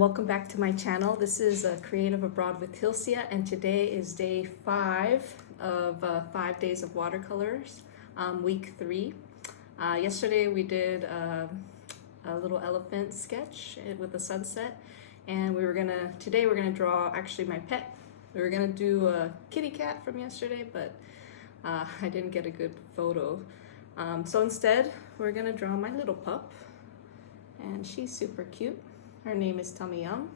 welcome back to my channel. This is Creative Abroad with Hilcia, and today is day 5 of 5 days of watercolors, week 3. Yesterday we did a little elephant sketch with the sunset, and today we're gonna draw actually my pet. We were gonna do a kitty cat from yesterday, but I didn't get a good photo. So instead we're gonna draw my little pup, and she's super cute. Her name is Tomi Yum,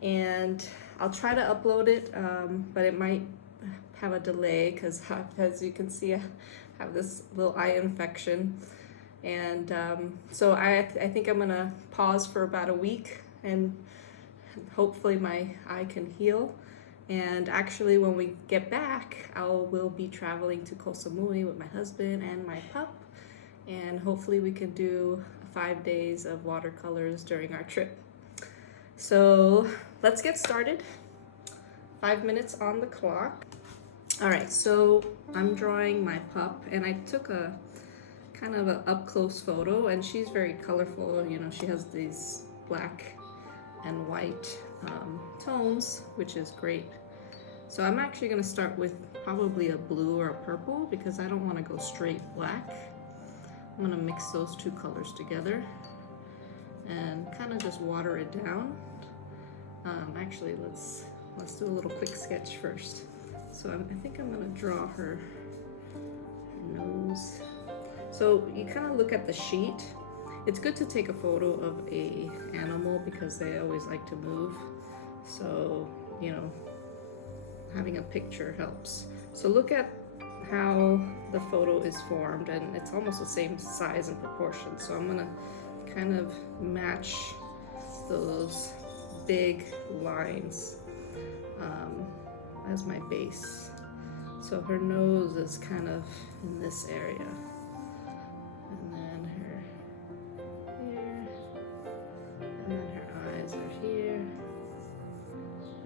and I'll try to upload it, but it might have a delay because, as you can see, I have this little eye infection, and so I think I'm gonna pause for about a week, and hopefully my eye can heal. And actually, when we get back, we'll be traveling to Koh Samui with my husband and my pup, and hopefully we can do 5 days of watercolors during our trip. So let's get started. 5 minutes on the clock. All right, so I'm drawing my pup, and I took a kind of an up-close photo, and she's very colorful. You know, she has these black and white tones, which is great. So I'm actually going to start with probably a blue or a purple because I don't want to go straight black. I'm gonna mix those two colors together and kind of just water it down. Actually, let's do a little quick sketch first. So I think I'm gonna draw her nose. So you kind of look at the sheet. It's good to take a photo of a animal because they always like to move. So, you know, having a picture helps. So look at how the photo is formed, and it's almost the same size and proportion. So I'm gonna kind of match those big lines as my base. So her nose is kind of in this area, and then her here, and then her eyes are here,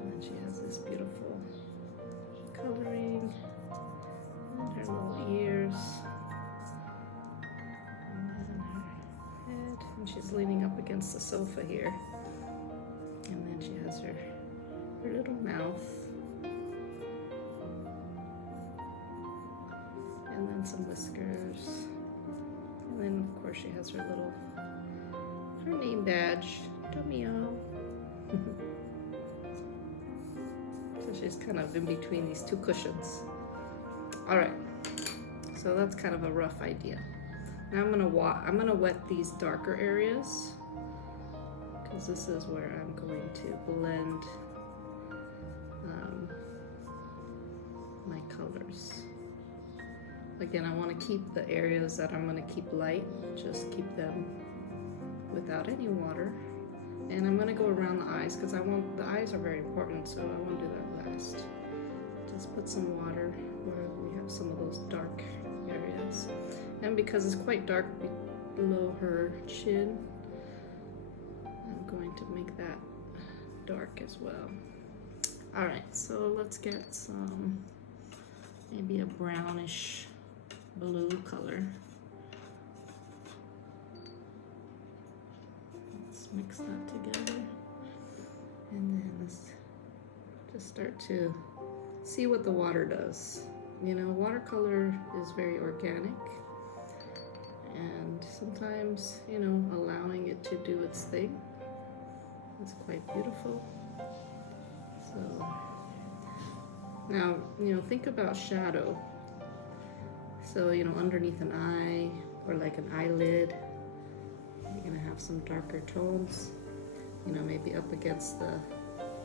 and then she has this beautiful coloring. Her little ears, and then her head, and she's leaning up against the sofa here, and then she has her little mouth, and then some whiskers, and then of course she has her name badge, Tomi Yum. So she's kind of in between these two cushions. All right, so that's kind of a rough idea. Now I'm gonna wet these darker areas because this is where I'm going to blend my colors. Again, I want to keep the areas that I'm going to keep light, just keep them without any water. And I'm going to go around the eyes because the eyes are very important, so I want to do that last. Just put some water where we have some of those dark areas. And because it's quite dark below her chin, I'm going to make that dark as well. All right, so let's get some, maybe a brownish blue color. Let's mix that together. And then let's just start to see what the water does. You know, watercolor is very organic, and sometimes, you know, allowing it to do its thing is quite beautiful. So now, you know, think about shadow. So, you know, underneath an eye or like an eyelid, you're gonna have some darker tones. You know, maybe up against the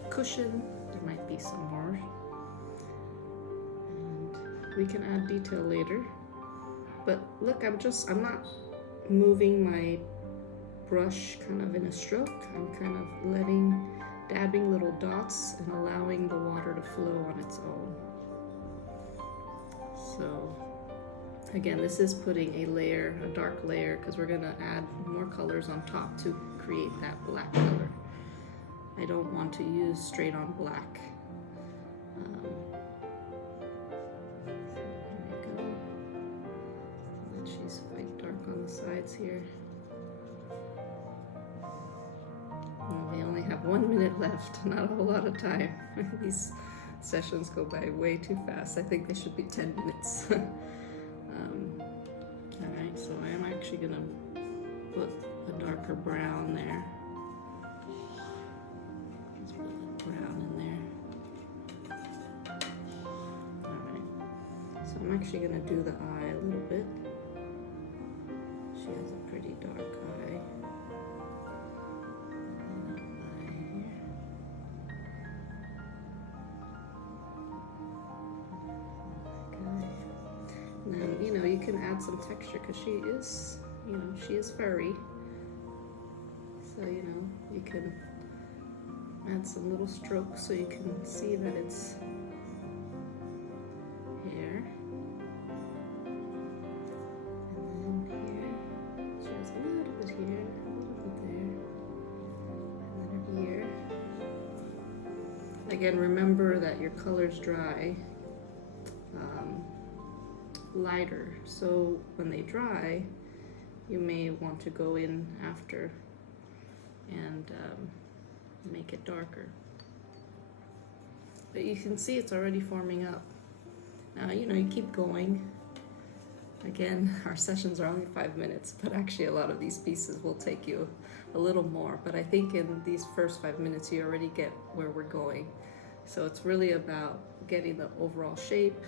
cushion, there might be some more. We can add detail later, but look, I'm not moving my brush kind of in a stroke. I'm kind of dabbing little dots and allowing the water to flow on its own. So again, this is putting a dark layer, because we're gonna add more colors on top to create that black color. I don't want to use straight on black. She's quite dark on the sides here. And the 1 minute left, not a whole lot of time. These sessions go by way too fast. I think they should be 10 minutes. Alright, so I am actually gonna put a darker brown there. Let's put a brown in there. Alright, so I'm actually gonna do the eye a little bit. She has a pretty dark eye. And then, you know, you can add some texture because she is, you know, she is furry. So, you know, you can add some little strokes so you can see that it's hair. And then here, she has a little bit here, a little bit there, and then her ear. Again, remember that your colors dry lighter, so when they dry you may want to go in after and make it darker. But you can see it's already forming up. Now, you know, you keep going. Again, our sessions are only 5 minutes, but actually a lot of these pieces will take you a little more. But I think in these first 5 minutes you already get where we're going. So it's really about getting the overall shape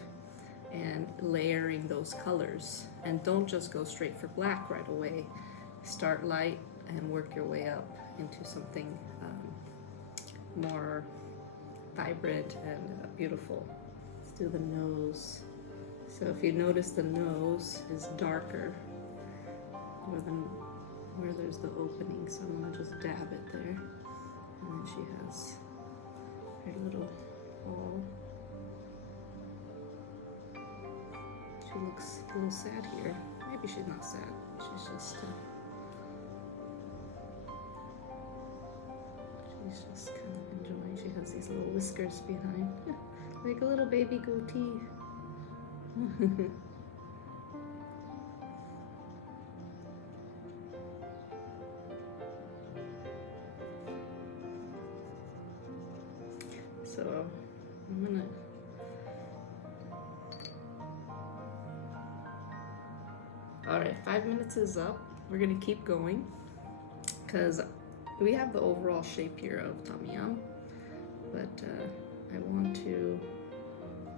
and layering those colors. And don't just go straight for black right away. Start light and work your way up into something more vibrant and beautiful. Let's do the nose. So if you notice, the nose is darker where there's the opening, so I'm gonna just dab it there. And then she has her little hole. She looks a little sad here. Maybe she's not sad. She's just kind of enjoying. She has these little whiskers behind, like a little baby goatee. So I'm gonna Alright, 5 minutes is up. We're gonna keep going because we have the overall shape here of Tomi Yum, but I want to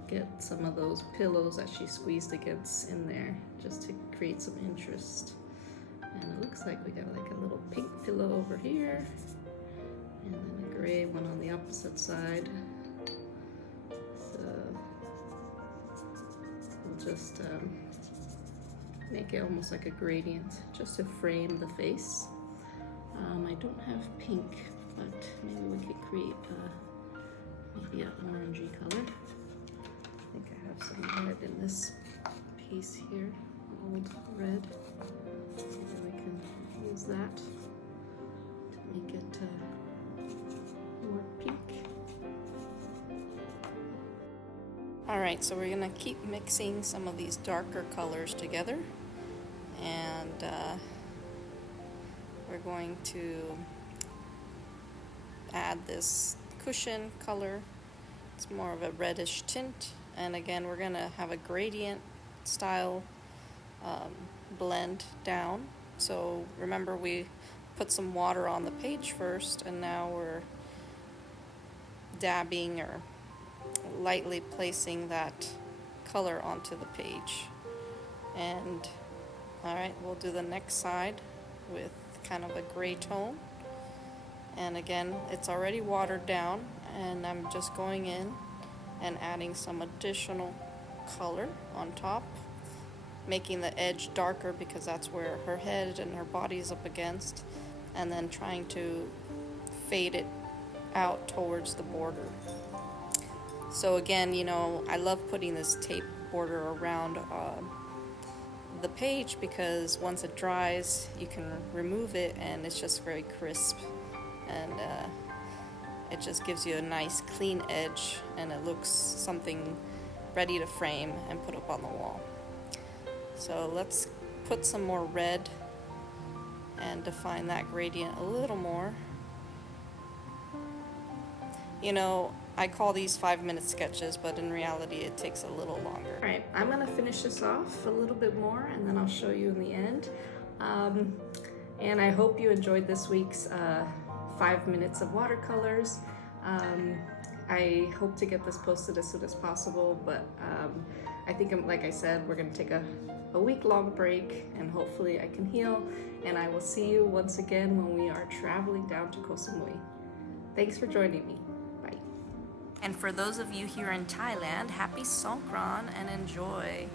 get some of those pillows that she squeezed against in there just to create some interest. And it looks like we got like a little pink pillow over here and then a gray one on the opposite side. So we'll just make it almost like a gradient just to frame the face. I don't have pink, but maybe we could create maybe an orangey color. I think I have some red in this piece here, old red. Maybe we can use that to make it more pink. Alright, so we're gonna keep mixing some of these darker colors together, and we're going to add this cushion color. It's more of a reddish tint, and again we're gonna have a gradient style blend down. So remember, we put some water on the page first, and now we're dabbing or lightly placing that color onto the page. And alright, we'll do the next side with kind of a gray tone, and again it's already watered down, and I'm just going in and adding some additional color on top, making the edge darker because that's where her head and her body is up against, and then trying to fade it out towards the border. So again, you know, I love putting this tape border around the page because once it dries, you can remove it and it's just very crisp, and it just gives you a nice clean edge, and it looks something ready to frame and put up on the wall. So let's put some more red and define that gradient a little more. You know, I call these 5-minute sketches, but in reality it takes a little longer. All right, I'm gonna finish this off a little bit more and then I'll show you in the end. And I hope you enjoyed this week's 5 minutes of watercolors. I hope to get this posted as soon as possible, but I think, like I said, we're gonna take a week-long break and hopefully I can heal. And I will see you once again when we are traveling down to Koh Samui. Thanks for joining me. Bye. And for those of you here in Thailand, happy Songkran and enjoy.